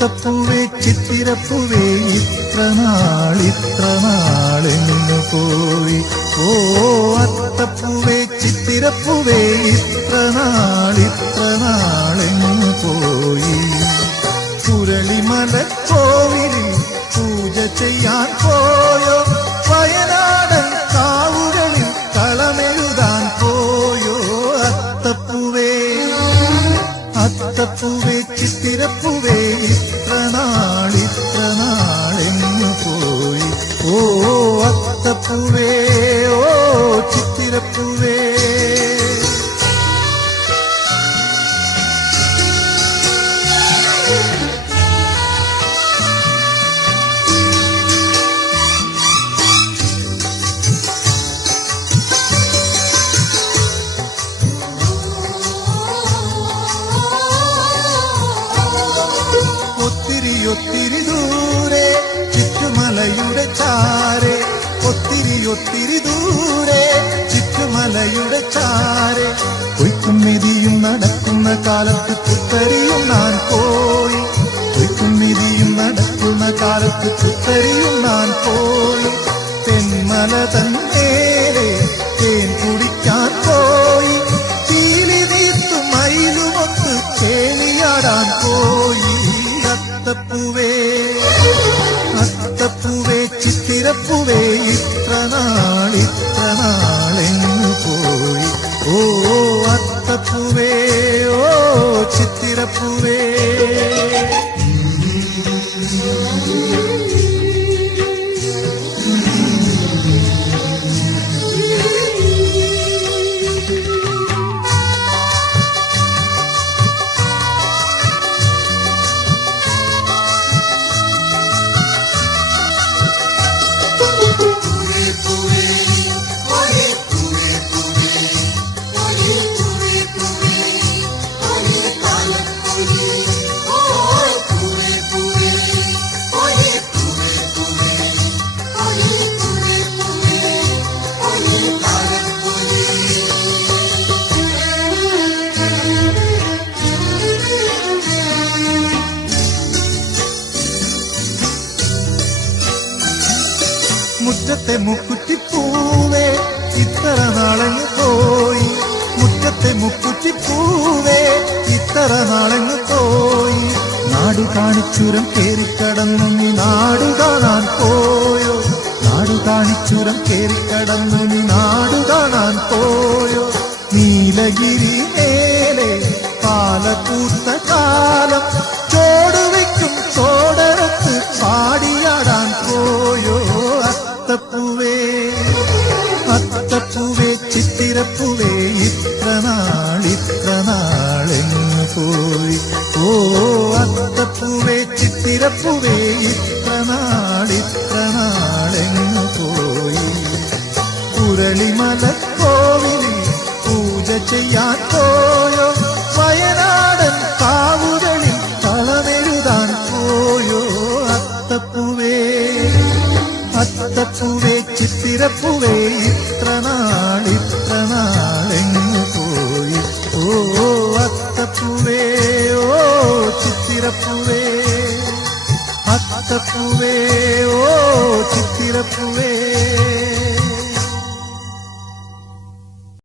അത്തപ്പൂവേ ചിത്തിരപ്പൂവേ ഇത്ര നാളെങ്ങു പോയി. ഓ അത്തപ്പൂവേ ചിത്തിരപ്പൂവേ ഇത്ര നാളെങ്ങു പോയി. പുരളിമല കോവിലിൽ പൂജ ചെയ്യാൻ പോയോ, വയനാടൻ കാവുകളിൽ കളമെഴുതാൻ പോയോ. അത്തപ്പൂവേ അത്തപ്പൂവേ ചിത്തിരപ്പൂവേ ഇത്ര നാളെങ്ങു പോയി. ഓ അത്തപ്പൂവേ ഓ ചിത്തിരപ്പൂവേ. ഒത്തിരി ദൂരെ ചുറ്റുമലയുടെ ചാരെ, ഒത്തിരി ദൂരെ ചുറ്റുമലയുടെ ചാരെ. കൊയ്ത്തും മെതിയും നടക്കുന്ന കാലത്ത് പുത്തരിയും ഞാൻ പോയി. കൊയ്ത്തും മെതിയും നടക്കുന്ന കാലത്ത് പുത്തരിയും ഞാൻ പോയി. തെന്മല തന്നേരെ തേൻ കുടിക്കാൻ പോയി. തീലി നീത്തും മയിലുമൊത്ത് ചേലിയാടാൻ പോയി. അത്തപ്പൂവേ അത്തപ്പൂവേ ചിത്തിരപ്പൂവേ ഇത്ര നാളെങ്ങു പോയി. ഓ അത്തപ്പൂവേ ഓ ചിത്തിരപ്പൂവേ. മുറ്റത്തെ മുക്കുറ്റിപ്പൂവേ ഇത്ര നാളങ്ങ് പോയി. മുറ്റത്തെ മുക്കുറ്റിപ്പൂവേ ഇത്ര നാളങ്ങ് പോയി. നാടു കാണിച്ചുരം കേറിക്കടന്നു നീ നാടു കാണാൻ പോയോ. നാടു കാണിച്ചുരം കേറിക്കടന്നു നീ നാടു കാണാൻ പോയോ. നീലഗിരി മേലെ പാലക്കൂത്ത കാലം ചോടുവയ്ക്കും ചോടരത്ത് പാടിയാടാൻ പോയോ. അത്തപ്പൂവേ അത്തപ്പൂവേ ചിത്തിരപ്പൂവേ ഇത്ര നാളെങ്ങു പോയി. ഓ അത്തപ്പൂവേ ചിത്തിരപ്പൂവേ ഇത്ര നാളെങ്ങു പോയി. പുരളിമല കോവിലിൽ പൂജ ചെയ്യാൻ പോയോ, വയനാടൻ കാവുകളിൽ കളമെഴുതാൻ പോയോ. അത്തപ്പൂവേ അത്തപ്പൂവേ ചിത്തിരപ്പൂവേ ഇത്ര നാളെങ്ങു പോയി. ഓ അത്തപ്പൂവേ ഓ ചിത്തിരപ്പൂവേ. അത്തപ്പൂവേ ഓ ചിത്തിരപ്പൂവേ.